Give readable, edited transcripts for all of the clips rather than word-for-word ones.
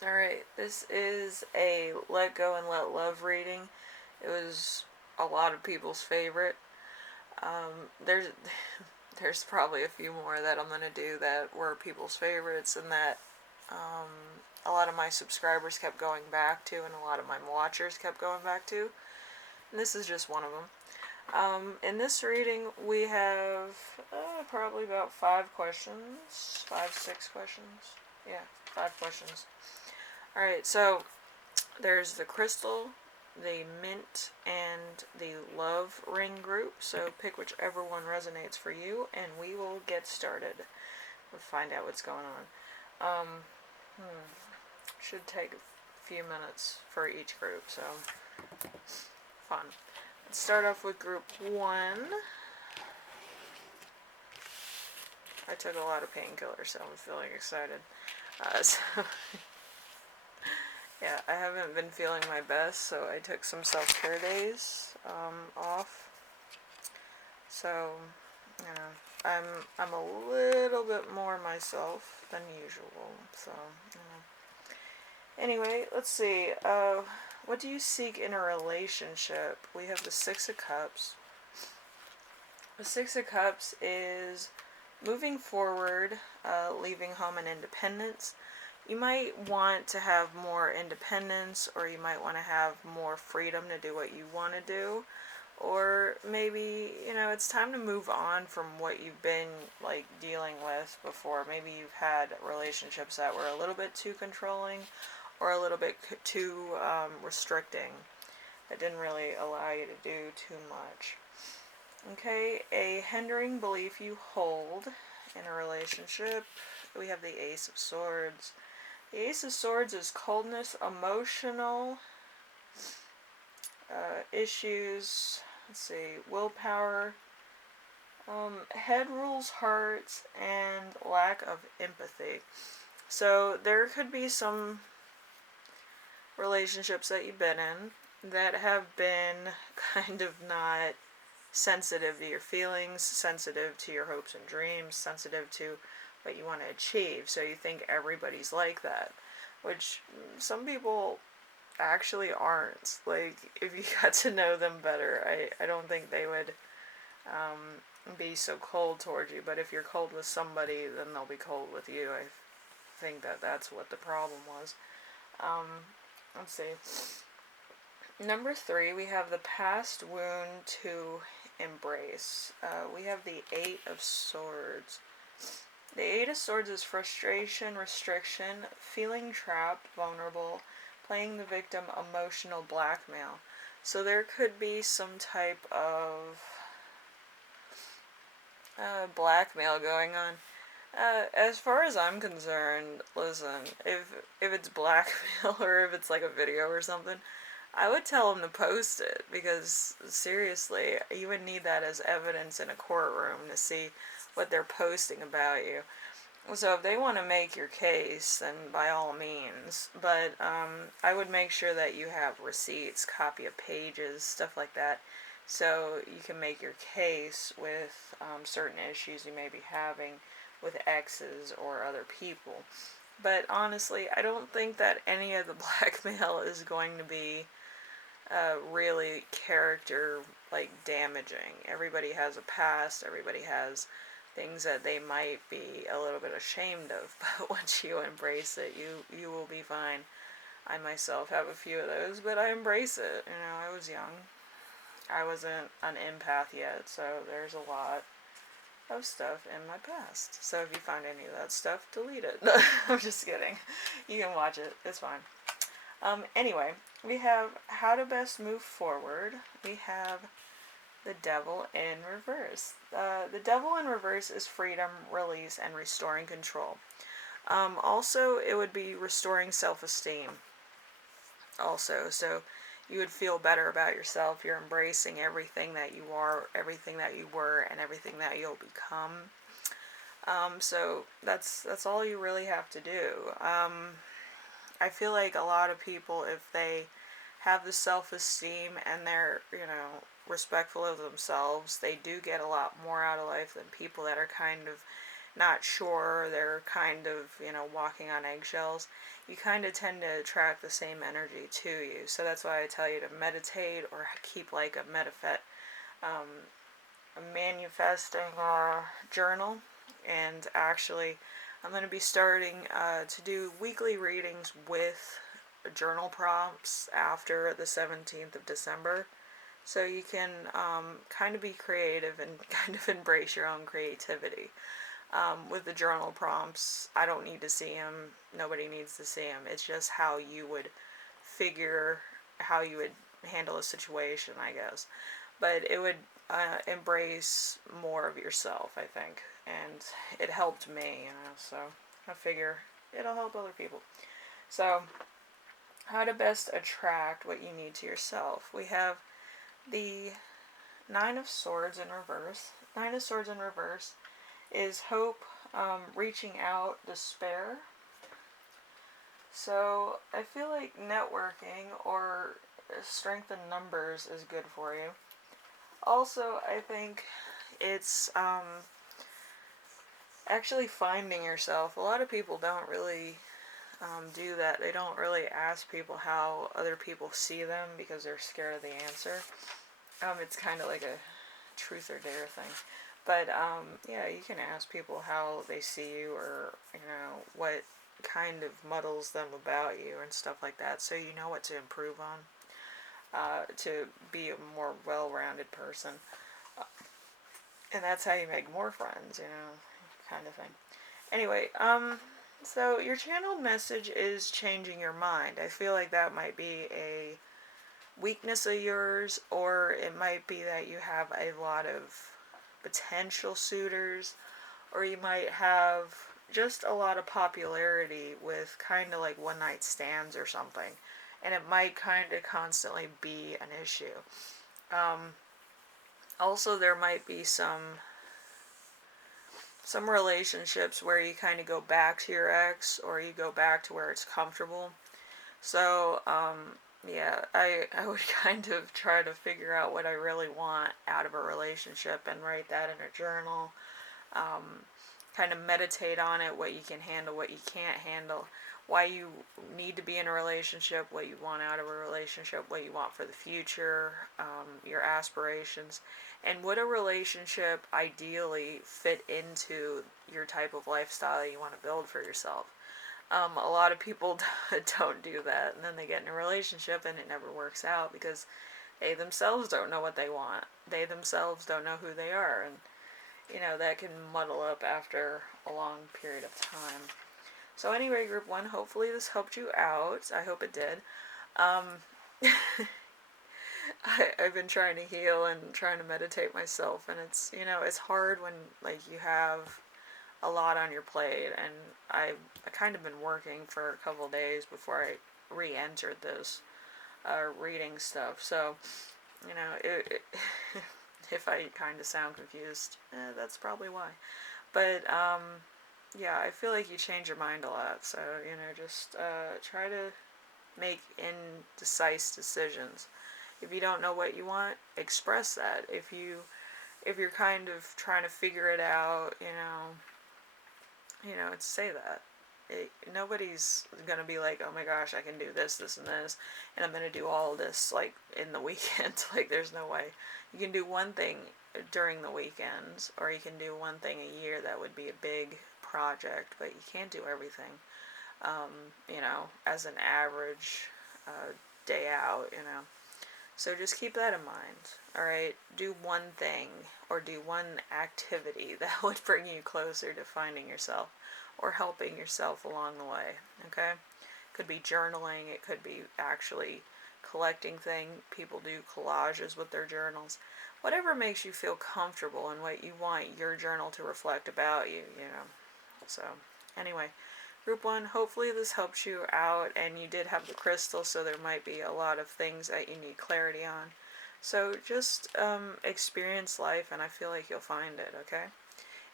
Alright, this is a Let Go and Let Love reading. It was a lot of people's favorite. There's there's probably a few more that I'm gonna do that were people's favorites and that a lot of my subscribers kept going back to and a lot of my watchers kept going back to. And this is just one of them. In this reading, we have probably about 5 questions. 5, 6 questions. Yeah, 5 questions. Alright, so there's the crystal, the mint, and the love ring group. So pick whichever one resonates for you, and we will get started. We'll find out what's going on. Should take a few minutes for each group, so fun. Let's start off with group 1. I took a lot of painkillers, so I'm feeling excited. So yeah, I haven't been feeling my best, so I took some self-care days off. So, you know, I'm a little bit more myself than usual. So, you know. Anyway, let's see. What do you seek in a relationship? We have the Six of Cups. The Six of Cups is moving forward, leaving home and independence. You might want to have more independence, or you might want to have more freedom to do what you want to do. Or maybe, you know, it's time to move on from what you've been, like, dealing with before. Maybe you've had relationships that were a little bit too controlling or a little bit too restricting, that didn't really allow you to do too much. Okay, a hindering belief you hold in a relationship. We have the Ace of Swords. The Ace of Swords is coldness, emotional issues. Let's see, willpower, head rules heart, and lack of empathy. So there could be some relationships that you've been in that have been kind of not sensitive to your feelings, sensitive to your hopes and dreams, sensitive to what you want to achieve. So you think everybody's like that, which some people actually aren't. Like, if you got to know them better, I don't think they would be so cold towards you. But if you're cold with somebody, then they'll be cold with you. I think that that's what the problem was. Let's see. Number 3, we have the past wound to embrace. We have the Eight of Swords. The Eight of Swords is frustration, restriction, feeling trapped, vulnerable, playing the victim, emotional blackmail. So there could be some type of blackmail going on. As far as I'm concerned, listen, if it's blackmail or if it's like a video or something, I would tell them to post it, because seriously, you would need that as evidence in a courtroom to see what they're posting about you. So if they want to make your case, then by all means. But I would make sure that you have receipts, copy of pages, stuff like that, so you can make your case with certain issues you may be having with exes or other people. But honestly, I don't think that any of the blackmail is going to be really character, like, damaging. Everybody has a past, everybody has things that they might be a little bit ashamed of, but once you embrace it, you will be fine. I myself have a few of those, but I embrace it. You know, I was young. I wasn't an empath yet, so there's a lot of stuff in my past. So if you find any of that stuff, delete it. I'm just kidding. You can watch it. It's fine. Anyway, we have how to best move forward. We have the Devil in reverse. The Devil in reverse is freedom, release, and restoring control. Also, it would be restoring self-esteem. Also, so you would feel better about yourself. You're embracing everything that you are, everything that you were, and everything that you'll become. So that's all you really have to do. I feel like a lot of people, if they have the self-esteem and they're, you know, respectful of themselves, they do get a lot more out of life than people that are kind of not sure, they're kind of, you know, walking on eggshells. you kind of tend to attract the same energy to you. So that's why I tell you to meditate or keep like a manifesting journal. And actually, I'm going to be starting to do weekly readings with journal prompts after the 17th of December. So you can kind of be creative and kind of embrace your own creativity. With the journal prompts, I don't need to see them. Nobody needs to see them. It's just how you would figure how you would handle a situation, I guess. But it would embrace more of yourself, I think. And it helped me, so I figure it'll help other people. So, how to best attract what you need to yourself. We have the Nine of Swords in reverse. Nine of Swords in reverse is hope, reaching out, despair. So I feel like networking or strength in numbers is good for you. Also, I think it's actually finding yourself. A lot of people don't really do that. They don't really ask people how other people see them because they're scared of the answer. It's kind of like a truth or dare thing. But yeah, you can ask people how they see you, or what kind of muddles them about you and stuff like that, so you know what to improve on, to be a more well-rounded person. And that's how you make more friends, kind of thing. Anyway, so your channeled message is changing your mind. I feel like that might be a weakness of yours, or it might be that you have a lot of potential suitors, or you might have just a lot of popularity with kind of like one night stands or something, and it might kind of constantly be an issue. Also, there might be some relationships where you kind of go back to your ex, or you go back to where it's comfortable. So yeah, I would kind of try to figure out what I really want out of a relationship and write that in a journal. Kind of meditate on it, what you can handle, what you can't handle, why you need to be in a relationship, what you want out of a relationship, what you want for the future, your aspirations, and would a relationship ideally fit into your type of lifestyle you want to build for yourself. A lot of people don't do that, and then they get in a relationship and it never works out because they themselves don't know what they want. They themselves don't know who they are, and that can muddle up after a long period of time. So anyway, group 1, hopefully this helped you out. I hope it did. I've been trying to heal and trying to meditate myself, and it's hard when you have a lot on your plate, and I kind of been working for a couple of days before I re-entered this reading stuff. So if I kind of sound confused, that's probably why. But yeah, I feel like you change your mind a lot. So just try to make indecisive decisions. If you don't know what you want, express that. If you're kind of trying to figure it out, say that. Nobody's gonna be like, oh my gosh, I can do this, this, and this, and I'm gonna do all of this in the weekend. There's no way. You can do one thing during the weekends, or you can do one thing a year. That would be a big project, but you can't do everything. As an average day out. So just keep that in mind. All right, do one thing or do one activity that would bring you closer to finding yourself or helping yourself along the way. Okay, could be journaling. It could be actually collecting things. People do collages with their journals. Whatever makes you feel comfortable and what you want your journal to reflect about you. So anyway, group 1, hopefully this helps you out, and you did have the crystal, so there might be a lot of things that you need clarity on. So just experience life, and I feel like you'll find it, okay?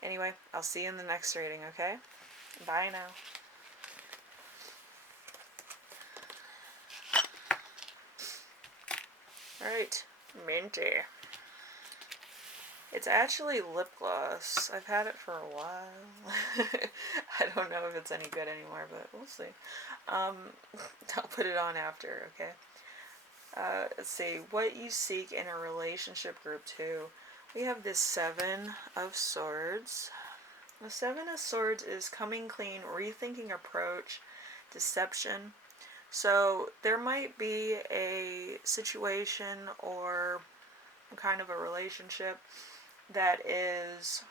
Anyway, I'll see you in the next reading, okay? Bye now. Alright, Minty. It's actually lip gloss. I've had it for a while. I don't know if it's any good anymore, but we'll see. Um, I'll put it on after, okay? Let's see. What you seek in a relationship, group 2. We have this 7 of Swords. The 7 of Swords is coming clean, rethinking approach, deception. So there might be a situation or kind of a relationship that is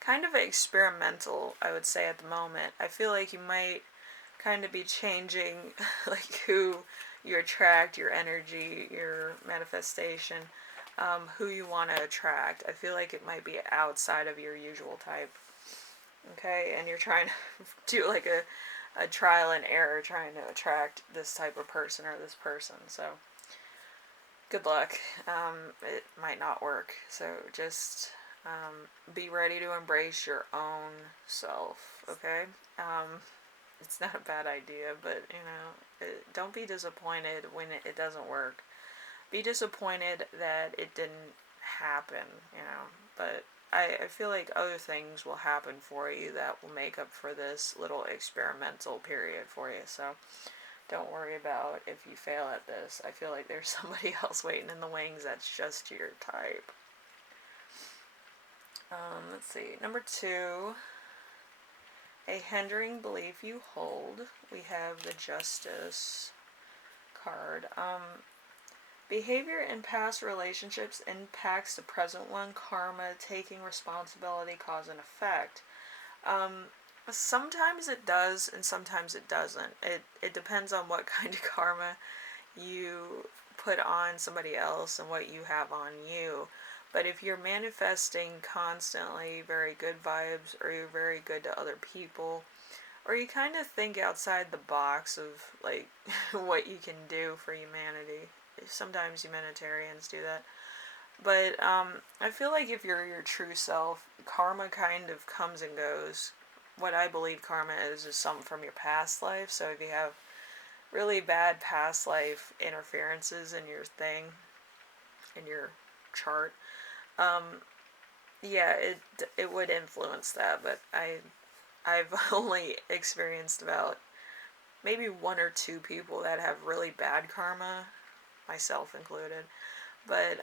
kind of experimental, I would say, at the moment. I feel like you might kind of be changing like who you attract, your energy, your manifestation, who you want to attract. I feel like it might be outside of your usual type. Okay, and you're trying to do like a trial and error trying to attract this type of person or this person. So good luck. It might not work. So just be ready to embrace your own self. Okay. It's not a bad idea, but don't be disappointed when it doesn't work. Be disappointed that it didn't happen. But I feel like other things will happen for you that will make up for this little experimental period for you. So don't worry about if you fail at this. I feel like there's somebody else waiting in the wings that's just your type. Let's see. Number 2, a hindering belief you hold. We have the Justice card. Behavior in past relationships impacts the present one. Karma, taking responsibility, cause and effect. Sometimes it does and sometimes it doesn't. It depends on what kind of karma you put on somebody else and what you have on you. But if you're manifesting constantly very good vibes, or you're very good to other people, or you kind of think outside the box of like what you can do for humanity. Sometimes humanitarians do that. But I feel like if you're your true self, karma kind of comes and goes. What I believe karma is something from your past life. So if you have really bad past life interferences in your thing, in your chart, yeah, it would influence that. But I've only experienced about maybe 1 or 2 people that have really bad karma, myself included. But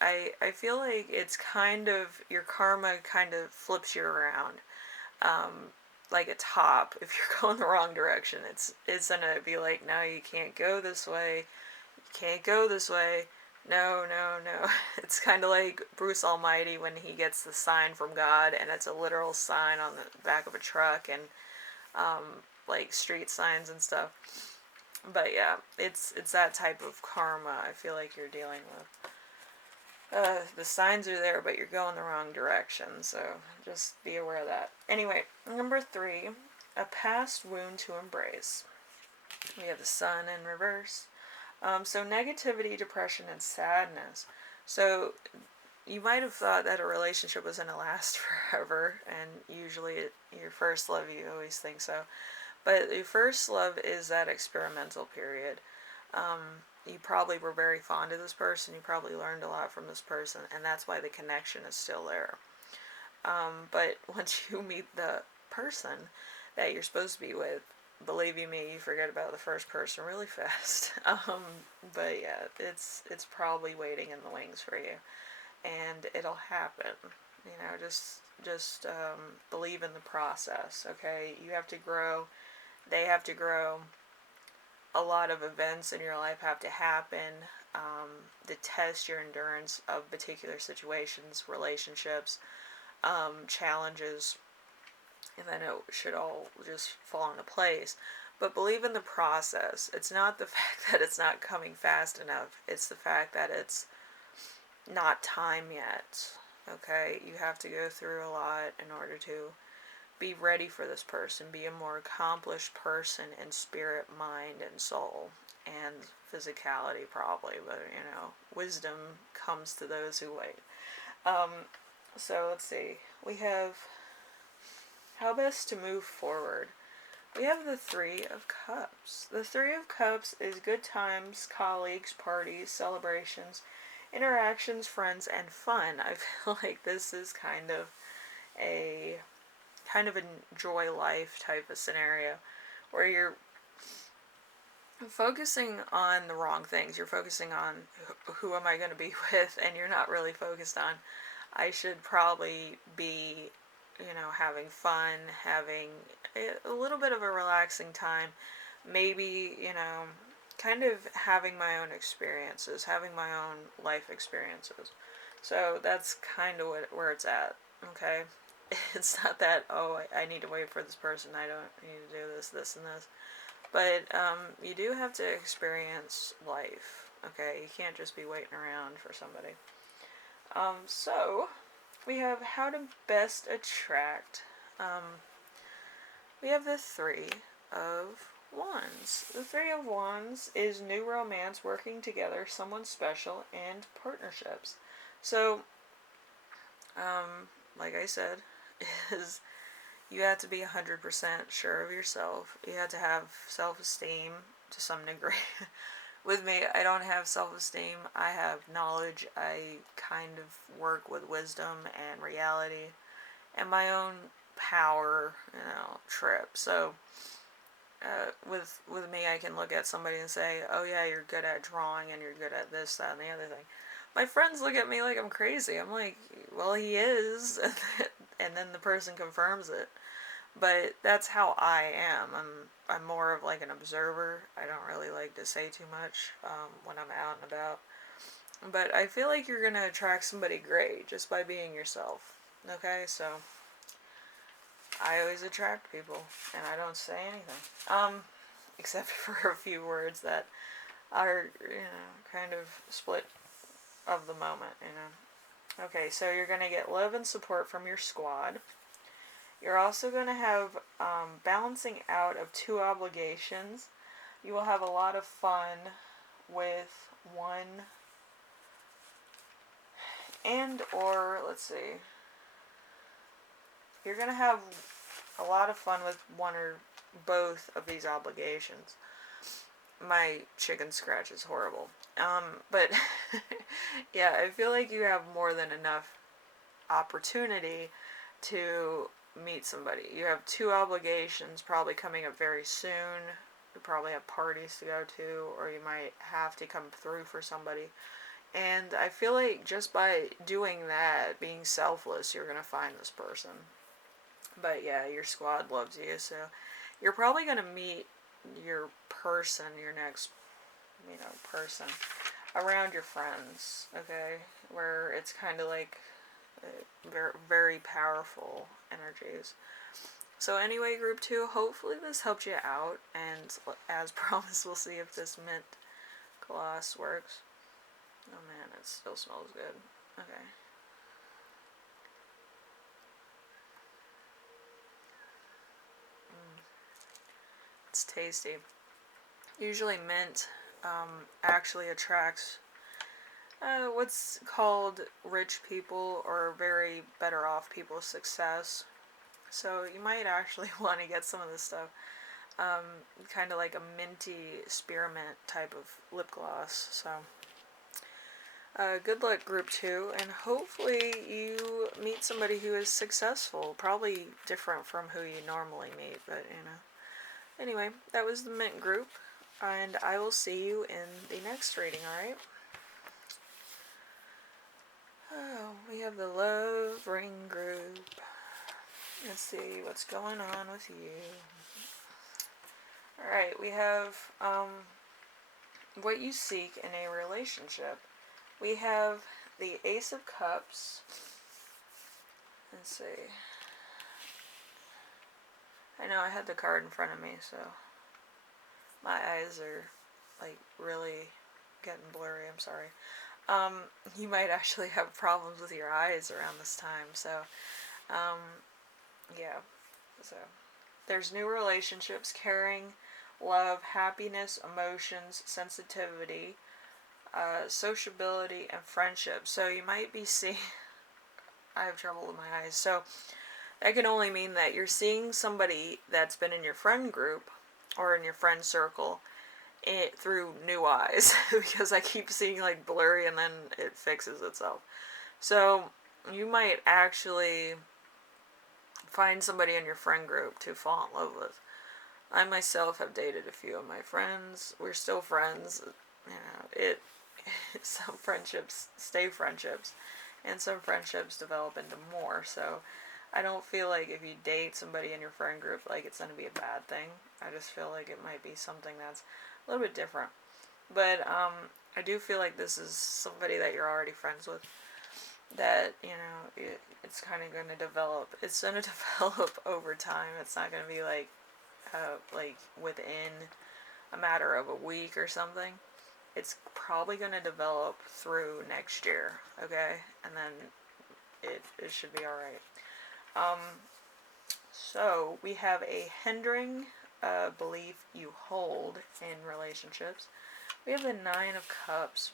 I feel like it's kind of, your karma kind of flips you around. Like a top, if you're going the wrong direction, it's gonna be like, no, you can't go this way, you can't go this way, no, no, no. It's kind of like Bruce Almighty when he gets the sign from God, and it's a literal sign on the back of a truck, and like street signs and stuff. But yeah, it's that type of karma I feel like you're dealing with. The signs are there, but you're going the wrong direction, so just be aware of that. Anyway, number 3, a past wound to embrace. We have the Sun in reverse. So negativity, depression, and sadness. So you might have thought that a relationship was going to last forever, and usually your first love, you always think so. But your first love is that experimental period. You probably were very fond of this person. You probably learned a lot from this person, and that's why the connection is still there. But once you meet the person that you're supposed to be with, believe you me, you forget about the first person really fast. But yeah, it's probably waiting in the wings for you, and it'll happen. Just believe in the process. Okay, you have to grow. They have to grow. A lot of events in your life have to happen to test your endurance of particular situations, relationships, challenges, and then it should all just fall into place. But believe in the process. It's not the fact that it's not coming fast enough. It's the fact that it's not time yet. Okay? You have to go through a lot in order to be ready for this person, be a more accomplished person in spirit, mind, and soul, and physicality probably, but wisdom comes to those who wait. So let's see, we have how best to move forward. we have the Three of Cups. The Three of Cups is good times, colleagues, parties, celebrations, interactions, friends, and fun. I feel like this is a kind of enjoy life type of scenario where you're focusing on the wrong things. You're focusing on who am I going to be with, and you're not really focused on I should probably be, having fun, having a little bit of a relaxing time, maybe, kind of having my own experiences, having my own life experiences. So that's kind of where it's at, okay? It's not that, oh, I need to wait for this person, I don't need to do this, this, and this. But you do have to experience life, okay? You can't just be waiting around for somebody. So, we have how to best attract. We have the Three of Wands. The Three of Wands is new romance, working together, someone special, and partnerships. So, like I said, is you have to be 100% sure of yourself. You have to have self-esteem to some degree. With me, I don't have self-esteem. I have knowledge. I kind of work with wisdom and reality and my own power, trip. So, with me, I can look at somebody and say, oh yeah, you're good at drawing and you're good at this, that, and the other thing. My friends look at me like I'm crazy. I'm like, well, he is. And then the person confirms it. But that's how I am. I'm more of like an observer. I don't really like to say too much when I'm out and about. But I feel like you're gonna attract somebody great just by being yourself. Okay, so I always attract people, and I don't say anything. Except for a few words that are, kind of split of the moment. Okay, so you're gonna get love and support from your squad. You're also going to have balancing out of two obligations. You will have a lot of fun with one let's see. You're going to have a lot of fun with one or both of these obligations. My chicken scratch is horrible. But yeah, I feel like you have more than enough opportunity to meet somebody. You have two obligations probably coming up very soon. You probably have parties to go to, or you might have to come through for somebody. And I feel like just by doing that, being selfless, you're going to find this person. But yeah, your squad loves you, so you're probably going to meet your person, your next, person around your friends, okay? Where it's kind of like very, very powerful energies. So anyway, group 2, hopefully this helped you out, and as promised, we'll see if this mint gloss works. Oh man, it still smells good. Okay. It's tasty. Usually mint actually attracts what's called rich people or very better off people's success. So you might actually want to get some of this stuff. Kind of like a minty spearmint type of lip gloss. So good luck, group 2, and hopefully you meet somebody who is successful. Probably different from who you normally meet, but Anyway, that was the mint group, and I will see you in the next reading, alright? Oh, we have the love ring group. Let's see what's going on with you. Alright, we have what you seek in a relationship. We have the Ace of Cups. Let's see. I know I had the card in front of me, so my eyes are like really getting blurry. I'm sorry. You might actually have problems with your eyes around this time, so yeah. So there's new relationships, caring, love, happiness, emotions, sensitivity, sociability, and friendship. So you might be seeing I have trouble with my eyes. So That can only mean that you're seeing somebody that's been in your friend group or in your friend circle through new eyes because I keep seeing like blurry and then it fixes itself. So you might actually find somebody in your friend group to fall in love with. I myself have dated a few of my friends. We're still friends. You know, some friendships stay friendships, and some friendships develop into more. So I don't feel like if you date somebody in your friend group, like it's going to be a bad thing. I just feel like it might be something that's a little bit different. But I do feel like this is somebody that you're already friends with. That it's kind of going to develop. It's going to develop over time. It's not going to be like within a matter of a week or something. It's probably going to develop through next year, okay? And then it should be alright. Um, so, we have a hindering belief you hold in relationships. We have the Nine of Cups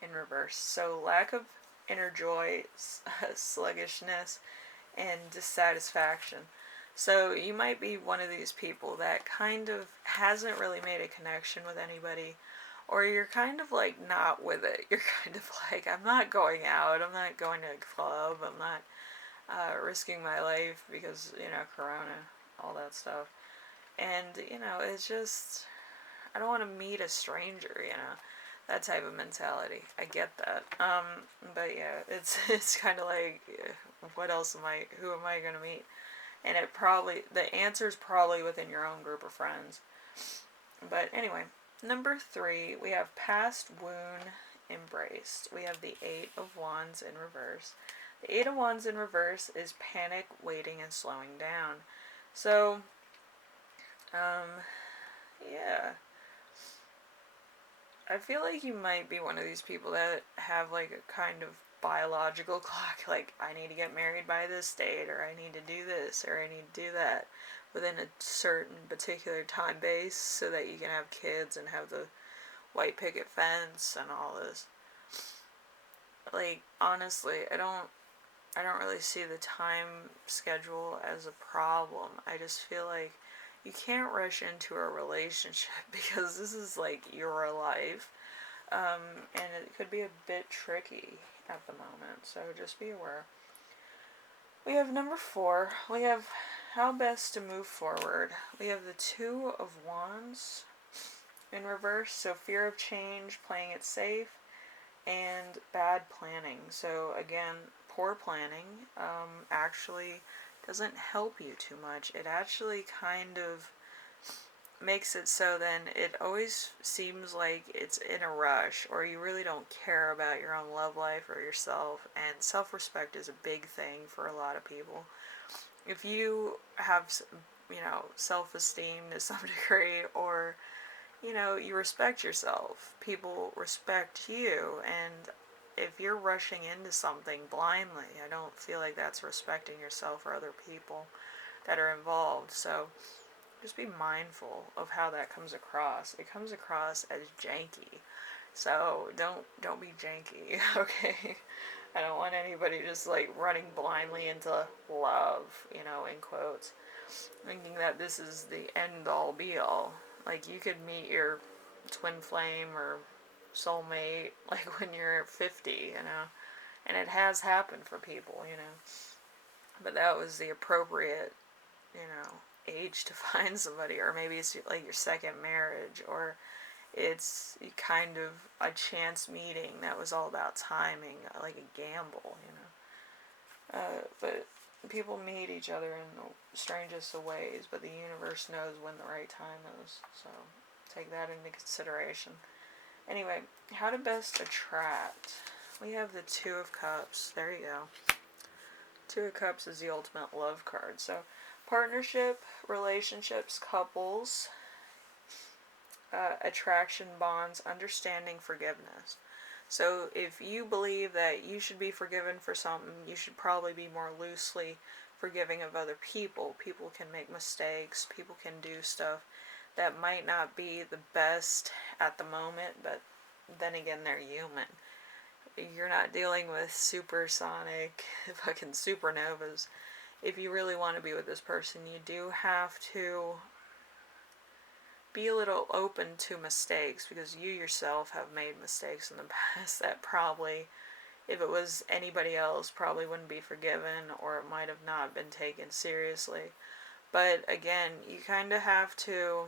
in reverse. So, lack of inner joy, sluggishness, and dissatisfaction. So you might be one of these people that kind of hasn't really made a connection with anybody, or you're kind of like not with it. You're kind of like, I'm not going out, I'm not going to a club, I'm not risking my life because, Corona, all that stuff. And, it's just, I don't want to meet a stranger, that type of mentality. I get that. But yeah, it's kind of like, what else who am I going to meet? And the answer's probably within your own group of friends. But anyway, number 3, we have past wound embraced. We have the 8 of Wands in reverse. The 8 of Wands in reverse is panic, waiting, and slowing down. So, yeah. I feel like you might be one of these people that have like a kind of biological clock, like I need to get married by this date, or I need to do this, or I need to do that within a certain particular time base so that you can have kids and have the white picket fence and all this. Like, honestly, I don't really see the time schedule as a problem. I just feel like you can't rush into a relationship because this is like your life. And it could be a bit tricky at the moment, so just be aware. We have number 4. We have how best to move forward. We have the 2 of Wands in reverse, so fear of change, playing it safe, and bad planning. So again, poor planning actually doesn't help you too much. It actually kind of makes it so then it always seems like it's in a rush, or you really don't care about your own love life or yourself. And self-respect is a big thing for a lot of people. If you have self-esteem to some degree, or you respect yourself, people respect you. And if you're rushing into something blindly, I don't feel like that's respecting yourself or other people that are involved. So just be mindful of how that comes across. It comes across as janky. So don't be janky, okay? I don't want anybody just like running blindly into love, in quotes, thinking that this is the end all be all. Like, you could meet your twin flame or soulmate like when you're 50, and it has happened for people, but that was the appropriate, age to find somebody. Or maybe it's like your second marriage, or it's kind of a chance meeting that was all about timing, like a gamble, but people meet each other in the strangest of ways, but the universe knows when the right time is, so take that into consideration. Anyway, how to best attract. We have the 2 of Cups. There you go. 2 of Cups is the ultimate love card. So, partnership, relationships, couples, attraction, bonds, understanding, forgiveness. So if you believe that you should be forgiven for something, you should probably be more loosely forgiving of other people. People can make mistakes. People can do stuff that might not be the best at the moment, but then again, they're human. You're not dealing with supersonic fucking supernovas. if you really want to be with this person, you do have to be a little open to mistakes, because you yourself have made mistakes in the past that probably, if it was anybody else, probably wouldn't be forgiven, or it might have not been taken seriously. But again, you kind of have to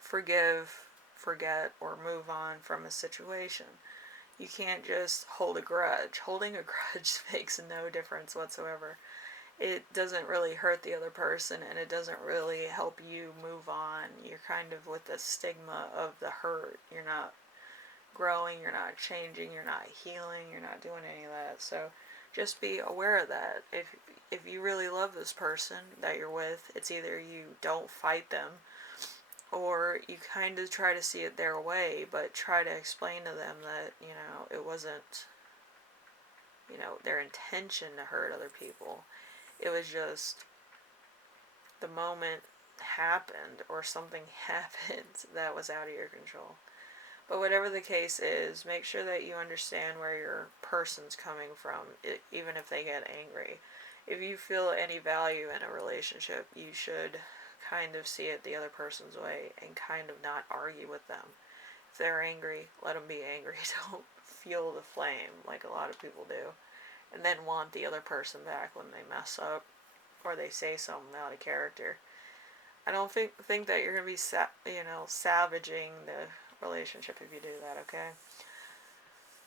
forgive, forget, or move on from a situation. You can't just hold a grudge. Holding a grudge makes no difference whatsoever. It doesn't really hurt the other person, and it doesn't really help you move on. You're kind of with the stigma of the hurt. You're not growing, you're not changing, you're not healing, you're not doing any of that. So just be aware of that. If you really love this person that you're with, it's either you don't fight them, or you kind of try to see it their way, but try to explain to them that, it wasn't, their intention to hurt other people. It was just the moment happened, or something happened that was out of your control. But whatever the case is, make sure that you understand where your person's coming from, even if they get angry. If you feel any value in a relationship, you should kind of see it the other person's way and kind of not argue with them. If they're angry, let them be angry. Don't fuel the flame like a lot of people do, and then want the other person back when they mess up or they say something out of character. I don't think that you're gonna be savaging the relationship if you do that. Okay.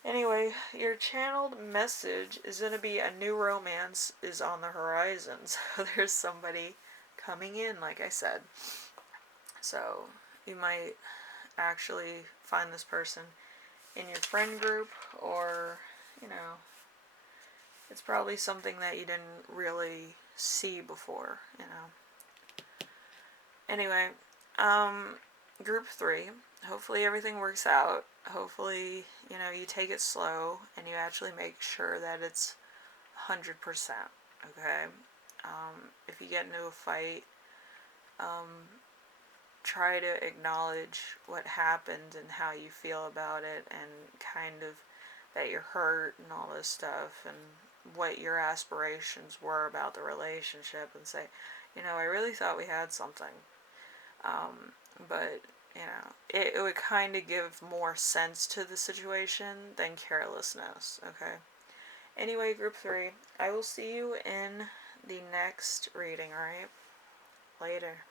Anyway, your channeled message is going to be a new romance is on the horizon. So there's somebody coming in, like I said. So you might actually find this person in your friend group, or, it's probably something that you didn't really see before. Anyway, group 3, hopefully everything works out. Hopefully, you take it slow and you actually make sure that it's 100%. Okay? If you get into a fight, try to acknowledge what happened and how you feel about it, and kind of that you're hurt and all this stuff, and what your aspirations were about the relationship, and say, I really thought we had something. But, it would kind of give more sense to the situation than carelessness, okay? Anyway, group 3, I will see you in the next reading, alright? Later.